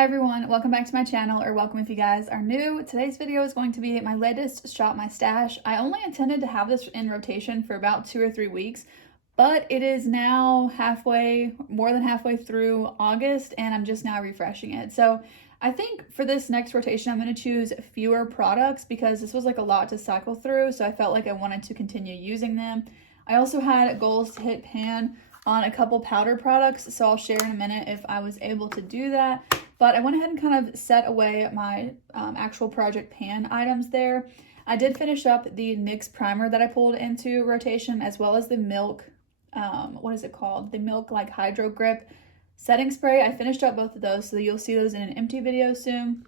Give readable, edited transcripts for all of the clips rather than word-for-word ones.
Hi everyone, welcome back to my channel, or welcome if you guys are new. Today's video is going to be my latest Shop My Stash. I only intended to have this in rotation for about 2 or 3 weeks, but it is now more than halfway through August, and I'm just now refreshing it. So I think for this next rotation, I'm going to choose fewer products because this was like a lot to cycle through, so I felt like I wanted to continue using them. I also had goals to hit pan on a couple powder products, so I'll share in a minute if I was able to do that. But I went ahead and kind of set away my actual project pan items there. I did finish up the NYX primer that I pulled into rotation, as well as the Milk, what is it called? The Milk like Hydro Grip setting spray. I finished up both of those, so you'll see those in an empty video soon.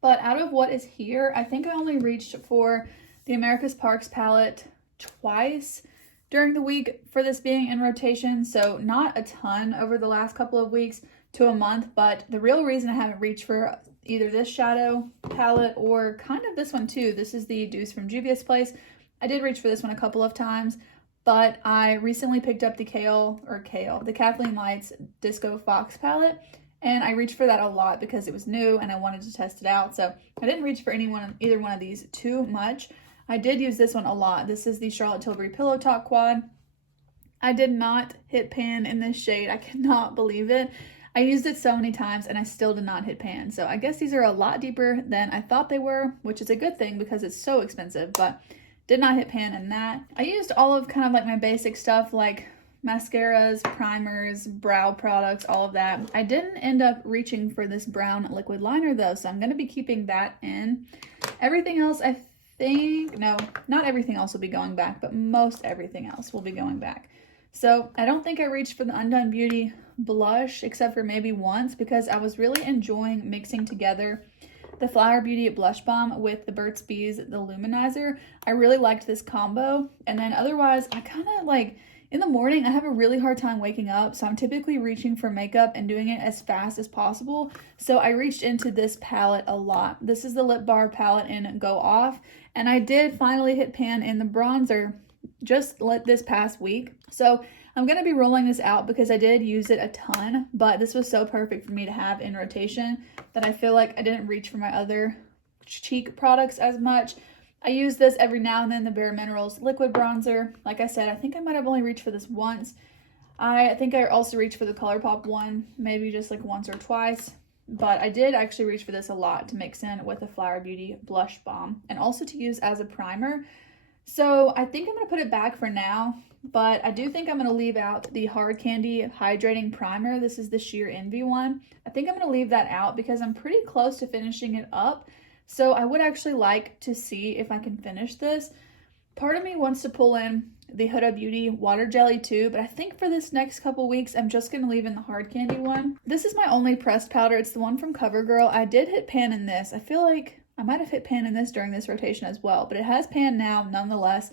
But out of what is here, I think I only reached for the America's Parks palette twice during the week for this being in rotation, so not a ton over the last couple of weeks to a month. But the real reason I haven't reached for either this shadow palette or kind of this one too, this is the Deuce from Juvia's Place. I did reach for this one a couple of times, but I recently picked up the the Kathleen Lights Disco Fox palette, and I reached for that a lot because it was new and I wanted to test it out. So I didn't reach for either one of these too much. I did use this one a lot. This is the Charlotte Tilbury Pillow Talk Quad. I did not hit pan in this shade. I cannot believe it. I used it so many times and I still did not hit pan. So I guess these are a lot deeper than I thought they were, which is a good thing because it's so expensive, but did not hit pan in that. I used all of kind of like my basic stuff like mascaras, primers, brow products, all of that. I didn't end up reaching for this brown liquid liner though, so I'm going to be keeping that in. Everything else, no, not everything else will be going back, but most everything else will be going back. So I don't think I reached for the Undone Beauty blush except for maybe once because I was really enjoying mixing together the Flower Beauty blush balm with the Burt's Bees the luminizer. I really liked this combo. And then otherwise, I kind of like in the morning I have a really hard time waking up, so I'm typically reaching for makeup and doing it as fast as possible. So I reached into this palette a lot. This is the Lip Bar palette in Go Off, and I did finally hit pan in the bronzer just this past week. So I'm going to be rolling this out because I did use it a ton, but this was so perfect for me to have in rotation that I feel like I didn't reach for my other cheek products as much. I use this every now and then, the Bare Minerals liquid bronzer. Like I said, I think I might have only reached for this once. I think I also reached for the ColourPop one, maybe just like once or twice. But I did actually reach for this a lot to mix in with the Flower Beauty blush balm and also to use as a primer. So I think I'm going to put it back for now, but I do think I'm going to leave out the Hard Candy Hydrating Primer. This is the Sheer Envy one. I think I'm going to leave that out because I'm pretty close to finishing it up. So I would actually like to see if I can finish this. Part of me wants to pull in the Huda Beauty Water Jelly too, but I think for this next couple weeks, I'm just going to leave in the Hard Candy one. This is my only pressed powder. It's the one from CoverGirl. I did hit pan in this. I feel like I might have hit pan in this during this rotation as well, but it has pan now nonetheless.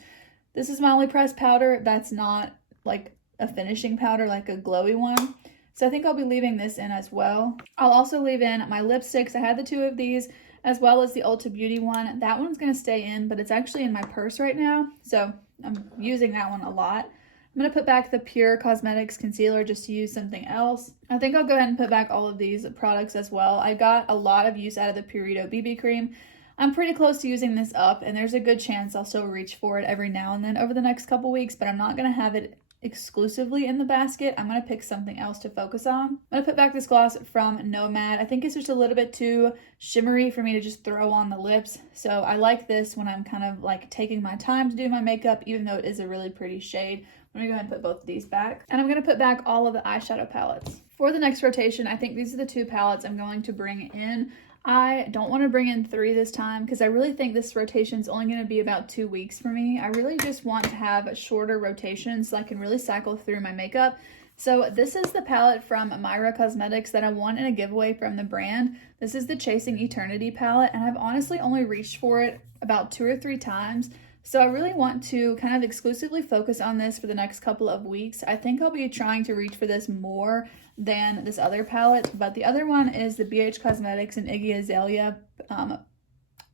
This is my only pressed powder that's not like a finishing powder, like a glowy one. So I think I'll be leaving this in as well. I'll also leave in my lipsticks. I had the 2 of these, as well as the Ulta Beauty one. That one's going to stay in, but it's actually in my purse right now, so I'm using that one a lot. I'm going to put back the Pure Cosmetics Concealer just to use something else. I think I'll go ahead and put back all of these products as well. I got a lot of use out of the Purito BB Cream. I'm pretty close to using this up, and there's a good chance I'll still reach for it every now and then over the next couple weeks, but I'm not going to have it exclusively in the basket. I'm going to pick something else to focus on. I'm going to put back this gloss from Nomad. I think it's just a little bit too shimmery for me to just throw on the lips. So I like this when I'm kind of like taking my time to do my makeup, even though it is a really pretty shade. I'm going to go ahead and put both of these back. And I'm going to put back all of the eyeshadow palettes. For the next rotation, I think these are the 2 palettes I'm going to bring in. I don't want to bring in 3 this time because I really think this rotation is only going to be about 2 weeks for me. I really just want to have shorter rotations so I can really cycle through my makeup. So this is the palette from Myra Cosmetics that I won in a giveaway from the brand. This is the Chasing Eternity palette, and I've honestly only reached for it about 2 or 3 times. So I really want to kind of exclusively focus on this for the next couple of weeks. I think I'll be trying to reach for this more than this other palette, but the other one is the BH Cosmetics and Iggy Azalea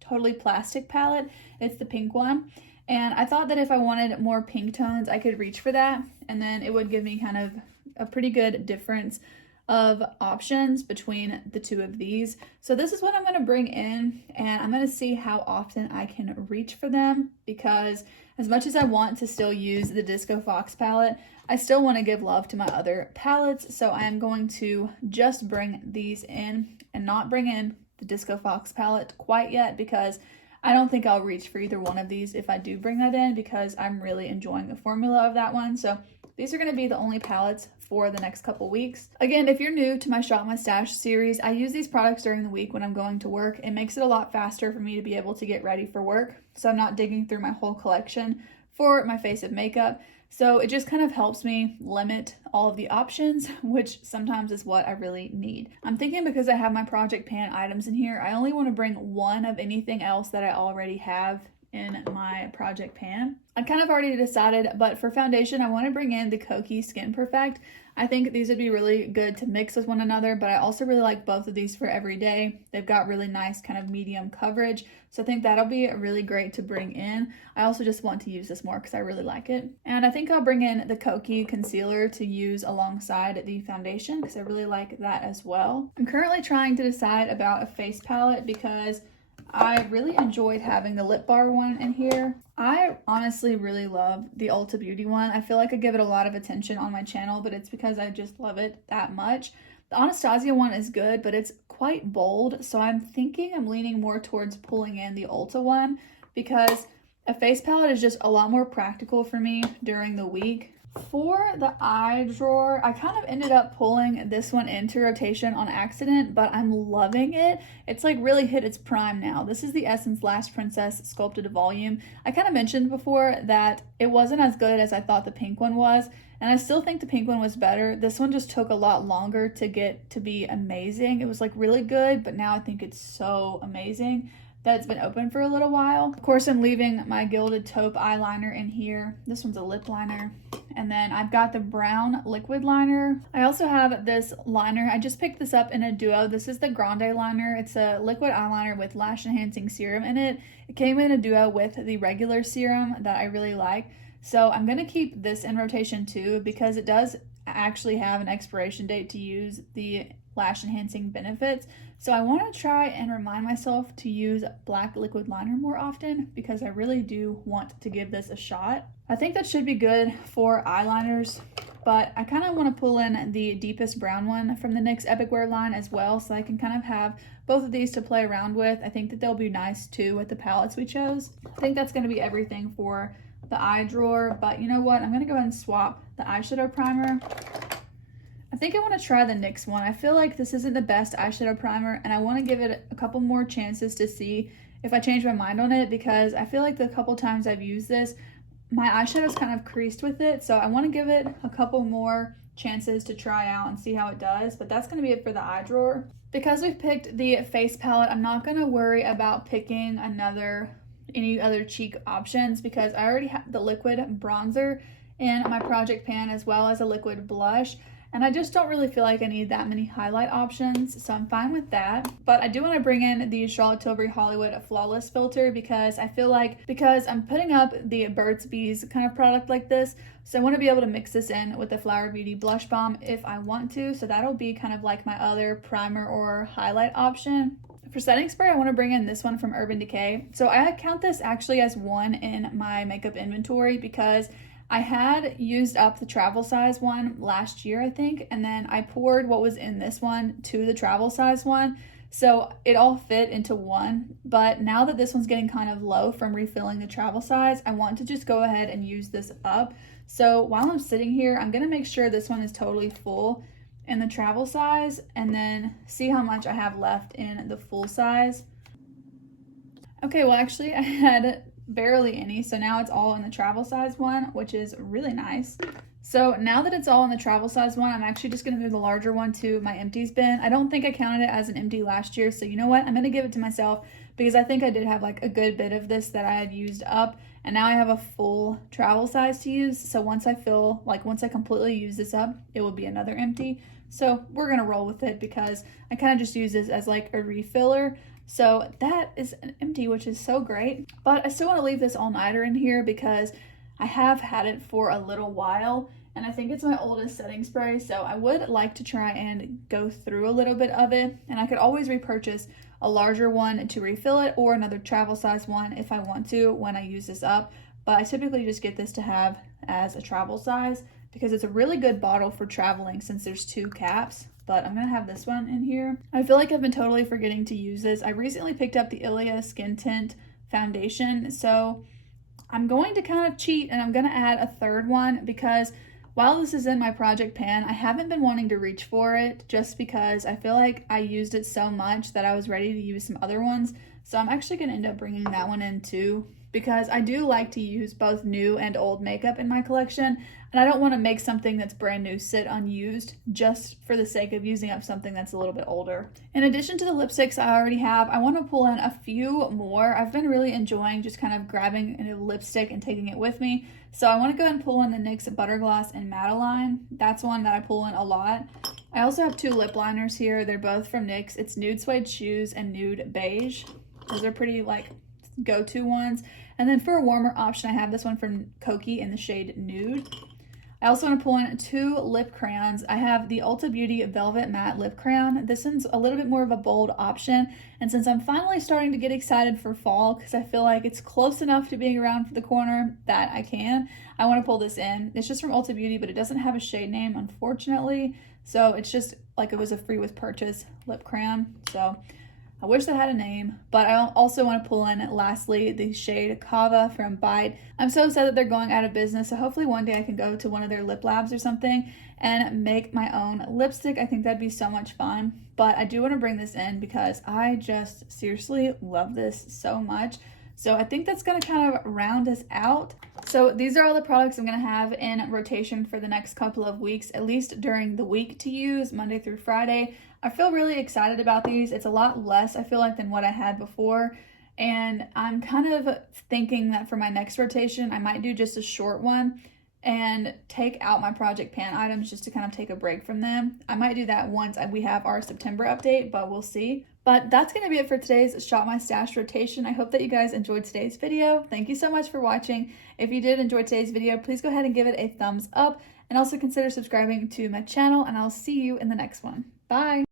Totally Plastic palette. It's the pink one, and I thought that if I wanted more pink tones, I could reach for that, and then it would give me kind of a pretty good difference of options between the two of these. So this is what I'm going to bring in, and I'm going to see how often I can reach for them, because as much as I want to still use the Disco Fox palette, I still want to give love to my other palettes. So I am going to just bring these in and not bring in the Disco Fox palette quite yet, because I don't think I'll reach for either one of these if I do bring that in, because I'm really enjoying the formula of that one. So these are going to be the only palettes for the next couple weeks. Again, if you're new to my Shop My Stash series, I use these products during the week when I'm going to work. It makes it a lot faster for me to be able to get ready for work, so I'm not digging through my whole collection for my face of makeup. So it just kind of helps me limit all of the options, which sometimes is what I really need. I'm thinking, because I have my project pan items in here, I only want to bring one of anything else that I already have in my project pan. I kind of already decided, but for foundation, I want to bring in the Kokie Skin Perfect. I think these would be really good to mix with one another, but I also really like both of these for every day. They've got really nice kind of medium coverage, so I think that'll be really great to bring in. I also just want to use this more because I really like it. And I think I'll bring in the Kokie Concealer to use alongside the foundation, because I really like that as well. I'm currently trying to decide about a face palette, because I really enjoyed having the Lip Bar one in here. I honestly really love the Ulta Beauty one. I feel like I give it a lot of attention on my channel, but it's because I just love it that much. The Anastasia one is good, but it's quite bold, so I'm thinking I'm leaning more towards pulling in the Ulta one, because a face palette is just a lot more practical for me during the week. For the eye drawer, I kind of ended up pulling this one into rotation on accident, but I'm loving it. It's like really hit its prime now. This is the Essence Last Princess Sculpted Volume. I kind of mentioned before that it wasn't as good as I thought the pink one was, and I still think the pink one was better. This one just took a lot longer to get to be amazing. It was like really good, but now I think it's so amazing that it's been open for a little while. Of course, I'm leaving my Gilded Taupe eyeliner in here. This one's a lip liner. And then I've got the brown liquid liner. I also have this liner. I just picked this up in a duo. This is the Grande Liner. It's a liquid eyeliner with lash enhancing serum in it. It came in a duo with the regular serum that I really like. So I'm gonna keep this in rotation too, because it does actually have an expiration date to use the lash enhancing benefits. So I want to try and remind myself to use black liquid liner more often, because I really do want to give this a shot. I think that should be good for eyeliners, but I kind of want to pull in the deepest brown one from the NYX Epic Wear line as well, so I can kind of have both of these to play around with. I think that they'll be nice too with the palettes we chose. I think that's going to be everything for the eye drawer, but you know what? I'm going to go ahead and swap the eyeshadow primer. I think I want to try the NYX one. I feel like this isn't the best eyeshadow primer, and I want to give it a couple more chances to see if I change my mind on it, because I feel like the couple times I've used this, my eyeshadow's kind of creased with it, so I want to give it a couple more chances to try out and see how it does. But that's going to be it for the eye drawer. Because we've picked the face palette, I'm not going to worry about picking any other cheek options, because I already have the liquid bronzer in my project pan as well as a liquid blush. And I just don't really feel like I need that many highlight options, so I'm fine with that. But I do want to bring in the Charlotte Tilbury Hollywood Flawless Filter, because I feel like, because I'm putting up the Burt's Bees kind of product like this, so I want to be able to mix this in with the Flower Beauty Blush Balm if I want to. So that'll be kind of like my other primer or highlight option. For setting spray, I want to bring in this one from Urban Decay. So I count this actually as one in my makeup inventory, because I had used up the travel size one last year, I think, and then I poured what was in this one to the travel size one, so it all fit into one. But now that this one's getting kind of low from refilling the travel size, I want to just go ahead and use this up. So while I'm sitting here, I'm going to make sure this one is totally full in the travel size, and then see how much I have left in the full size. Okay, well actually I had barely any, so now it's all in the travel size one, which is really nice. So now that it's all in the travel size one, I'm actually just going to move the larger one to my empties bin. I don't think I counted it as an empty last year, so you know what, I'm going to give it to myself, because I think I did have like a good bit of this that I had used up, and now I have a full travel size to use. So once I completely use this up, it will be another empty. So we're going to roll with it, because I kind of just use this as like a refiller. So that is an empty, which is so great. But I still want to leave this all-nighter in here, because I have had it for a little while, and I think it's my oldest setting spray, so I would like to try and go through a little bit of it, and I could always repurchase a larger one to refill it or another travel size one if I want to when I use this up, but I typically just get this to have as a travel size because it's a really good bottle for traveling since there's 2 caps. But I'm gonna have this one in here. I feel like I've been totally forgetting to use this. I recently picked up the Ilia Skin Tint foundation, so I'm going to kind of cheat and I'm gonna add a third one because while this is in my project pan, I haven't been wanting to reach for it just because I feel like I used it so much that I was ready to use some other ones. So I'm actually gonna end up bringing that one in too because I do like to use both new and old makeup in my collection, and I don't want to make something that's brand new sit unused just for the sake of using up something that's a little bit older. In addition to the lipsticks I already have, I want to pull in a few more. I've been really enjoying just kind of grabbing a lipstick and taking it with me. So I want to go ahead and pull in the NYX Butter Gloss in Madeline. That's one that I pull in a lot. I also have 2 lip liners here. They're both from NYX. It's Nude Suede Shoes and Nude Beige. Those are pretty like go-to ones. And then for a warmer option, I have this one from Koki in the shade Nude. I also want to pull in 2 lip crayons. I have the Ulta Beauty Velvet Matte Lip Crayon. This one's a little bit more of a bold option. And since I'm finally starting to get excited for fall, because I feel like it's close enough to being around for the corner that I want to pull this in. It's just from Ulta Beauty, but it doesn't have a shade name, unfortunately. So it's just like it was a free with purchase lip crayon. So I wish that had a name, but I also want to pull in, lastly, the shade Kava from Bite. I'm so sad that they're going out of business, so hopefully one day I can go to one of their lip labs or something and make my own lipstick. I think that'd be so much fun, but I do want to bring this in because I just seriously love this so much. So I think that's going to kind of round us out. So these are all the products I'm going to have in rotation for the next couple of weeks, at least during the week to use, Monday through Friday. I feel really excited about these. It's a lot less, I feel like, than what I had before. And I'm kind of thinking that for my next rotation, I might do just a short one and take out my project pan items just to kind of take a break from them. I might do that once we have our September update, but we'll see. But that's going to be it for today's Shop My Stash rotation. I hope that you guys enjoyed today's video. Thank you so much for watching. If you did enjoy today's video, please go ahead and give it a thumbs up and also consider subscribing to my channel, and I'll see you in the next one. Bye!